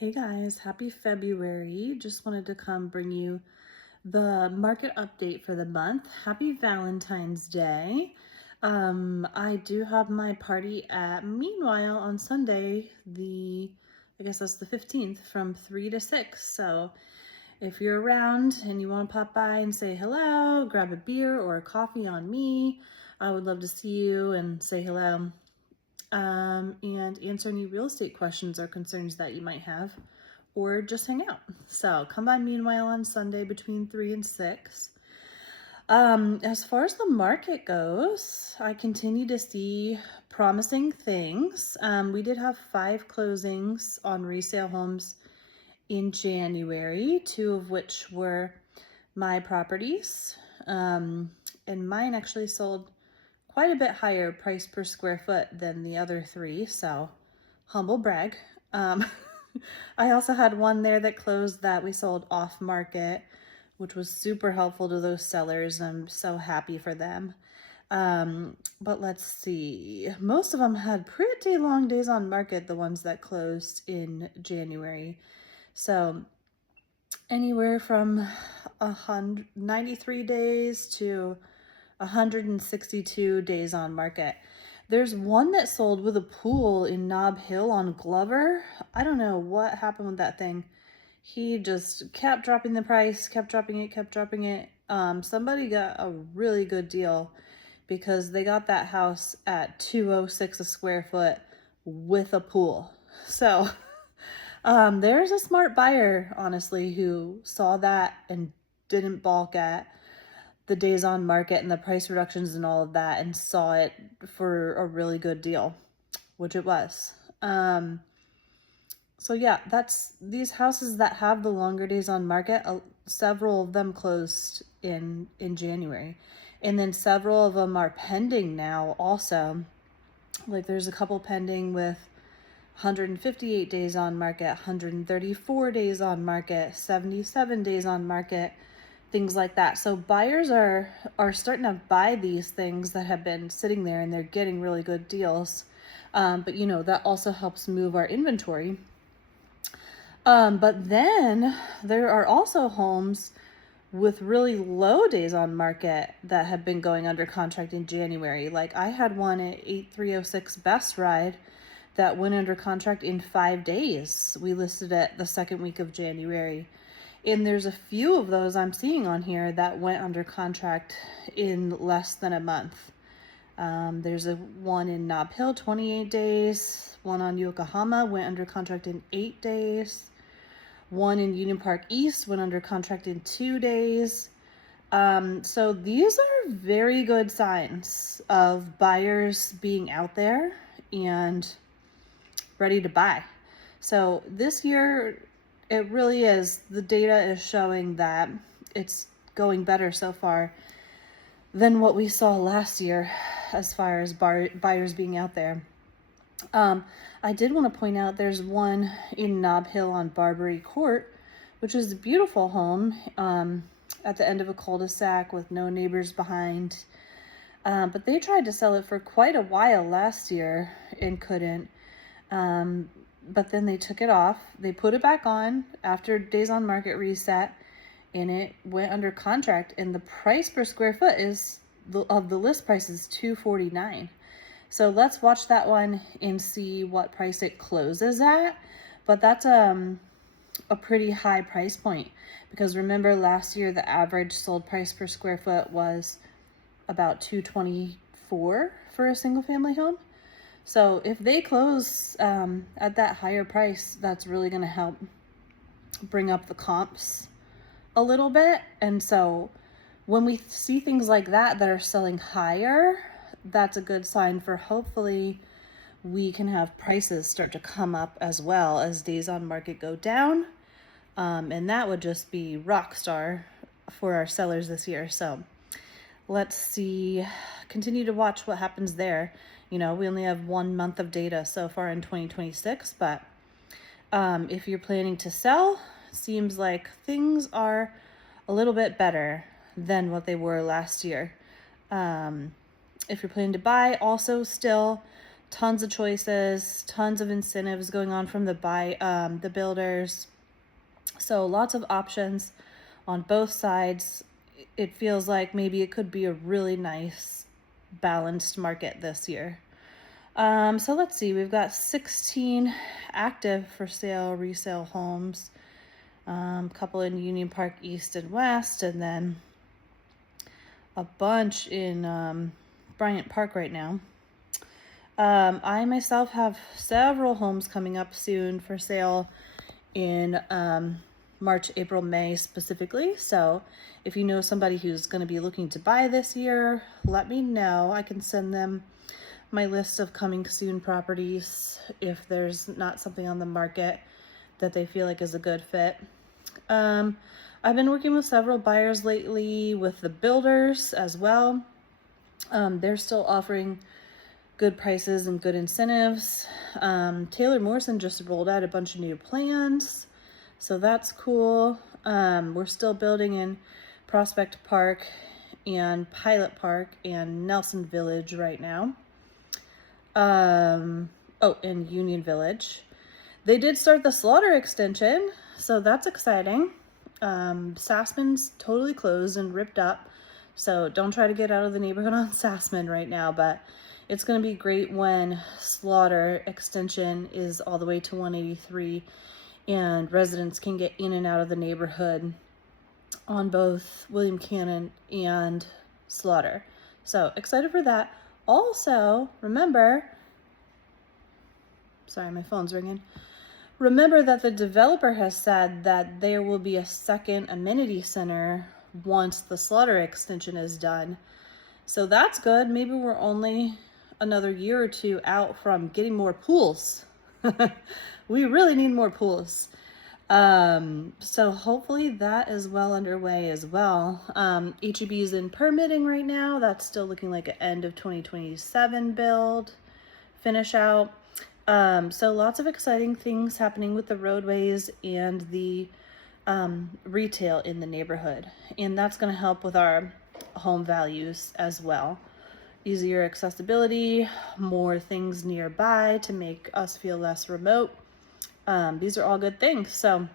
Hey guys, happy February. Just wanted to come bring you the market update for the month. Happy Valentine's Day. I do have my party at Meanwhile on Sunday, I guess that's the 15th from 3 to 6. So if you're around and you want to pop by and say hello, grab a beer or a coffee on me, I would love to see you and say hello. And answer any real estate questions or concerns that you might have, or just hang out. So come by Meanwhile on Sunday between 3 and 6. As far as the market goes, I continue to see promising things. We did have 5 closings on resale homes in January, 2 of which were my properties. And mine actually sold quite a bit higher price per square foot than the other 3, so humble brag. I also had one there that closed that we sold off market, which was super helpful to those sellers. I'm so happy for them. But let's see. Most of them had pretty long days on market, the ones that closed in January. So anywhere from 93 days to 162 days on market. There's one that sold with a pool in Nob Hill on Glover. I don't know what happened with that thing. He just kept dropping the price, kept dropping it. Somebody got a really good deal because they got that house at $206 a square foot with a pool. So there's a smart buyer, honestly, who saw that and didn't balk at the days on market and the price reductions and all of that and saw it for a really good deal, which it was. So yeah, that's these houses that have the longer days on market. Several of them closed in January, and then several of them are pending now also. Like there's a couple pending with 158 days on market, 134 days on market, 77 days on market, things like that. So buyers are starting to buy these things that have been sitting there and they're getting really good deals. But you know, that also helps move our inventory. But then there are also homes with really low days on market that have been going under contract in January. Like I had one at 8306 Best Ride that went under contract in 5 days. We listed it the second week of January. And there's a few of those I'm seeing on here that went under contract in less than a month. There's one in Nob Hill, 28 days. One on Yokohama went under contract in 8 days. One in Union Park East went under contract in 2 days. So these are very good signs of buyers being out there and ready to buy. So this year, it really is, the data is showing that it's going better so far than what we saw last year as far as buyers being out there. I did want to point out there's one in Nob Hill on Barbary Court, which is a beautiful home at the end of a cul-de-sac with no neighbors behind. But they tried to sell it for quite a while last year and couldn't. But then they took it off. They put it back on after days on market reset, and it went under contract. And the price per square foot of the list price is $249. So let's watch that one and see what price it closes at. But that's a pretty high price point, because remember last year the average sold price per square foot was about $224 for a single family home. So if they close at that higher price, that's really going to help bring up the comps a little bit. And so when we see things like that are selling higher, that's a good sign for hopefully we can have prices start to come up as well as days on market go down. And that would just be rock star for our sellers this year. So let's see, continue to watch what happens there. You know, we only have 1 month of data so far in 2026, but if you're planning to sell, seems like things are a little bit better than what they were last year. If you're planning to buy, also still Tons of choices, tons of incentives going on from the builders. So lots of options on both sides. It feels like maybe it could be a really nice balanced market this year. So let's see, we've got 16 active for sale resale homes, couple in Union Park East and West, and then a bunch in Bryant Park right now. I myself have several homes coming up soon for sale in March, April, May specifically. So if you know somebody who's going to be looking to buy this year, let me know. I can send them my list of coming soon properties if there's not something on the market that they feel like is a good fit. I've been working with several buyers lately with the builders as well. They're still offering good prices and good incentives. Taylor Morrison just rolled out a bunch of new plans, so that's cool. We're still building in Prospect Park and Pilot Park and Nelson Village right now. Oh, and Union Village. They did start the Slaughter extension, so that's exciting. Sassman's totally closed and ripped up, so don't try to get out of the neighborhood on Sassman right now, but it's going to be great when Slaughter extension is all the way to 183 and residents can get in and out of the neighborhood on both William Cannon and Slaughter. So excited for that. Also, remember, sorry, my phone's ringing. Remember that the developer has said that there will be a second amenity center once the Slaughter extension is done. So that's good. Maybe we're only another year or two out from getting more pools. We really need more pools. So hopefully that is well underway as well. HEB is in permitting right now. That's still looking like an end of 2027 build, finish out. So lots of exciting things happening with the roadways and the retail in the neighborhood. And that's going to help with our home values as well. Easier accessibility, more things nearby to make us feel less remote. These are all good things. So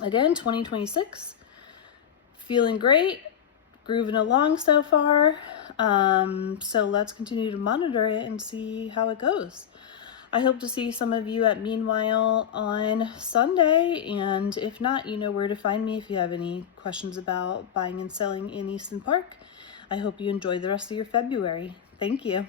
again, 2026, feeling great, grooving along so far. So let's continue to monitor it and see how it goes. I hope to see some of you at Meanwhile on Sunday, and if not, you know where to find me if you have any questions about buying and selling in Easton Park. I hope you enjoy the rest of your February. Thank you.